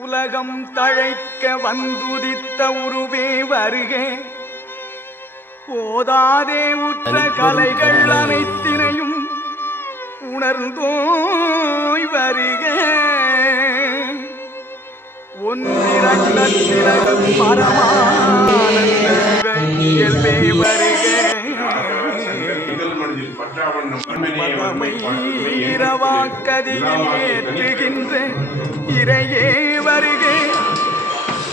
உலகம் தழைக்க வந்துதித்த உருவே வருகே. போதாதே உற்ற கலைகள் அனைத்தினையும் உணர்ந்தோய் வருக. ஒன்றிரண்டத்திலகு பரமானந்த சுக இயல்பே வருக. இரவாக்கதியில் ஏற்றுகின்ற இறையே வருகே.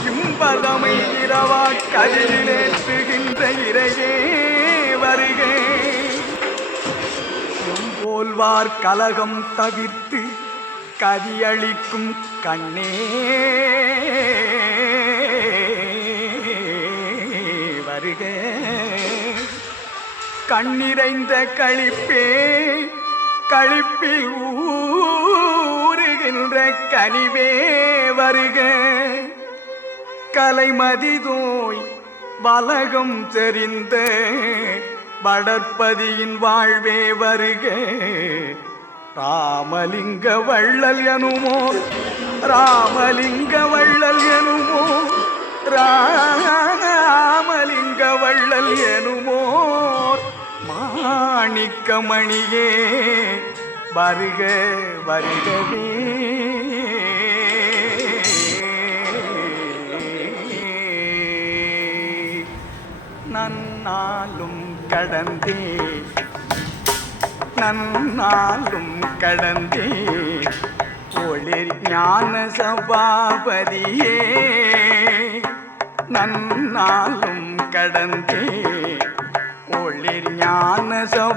இம்பதமை இரவாக்கதியில் ஏற்றுகின்ற இறையே வருகே. போல்வார் கலகம் தவிர்த்து கதியளிக்கும் கண்ணே. வருக. கண்ணிறைந்த களிப்பே களிப்பில் ஊறுகின்ற கனிவே வருக. கலைமதிதோய் வலகம் தெரிந்த வடற்பதியின் வாழ்வே வருக. ராமலிங்க வள்ளல் எனுமோ ராமலிங்க வள்ளல் எனுமோ ரா மாணிக்கமணியே வருக வருகவே. நன்னாலும் கடந்தே நன்னாலும் கடந்தே. ஒளிர் ஞான சபாபதியே நன்னாலும் கடந்தே. ஒளிர் ஞான myself.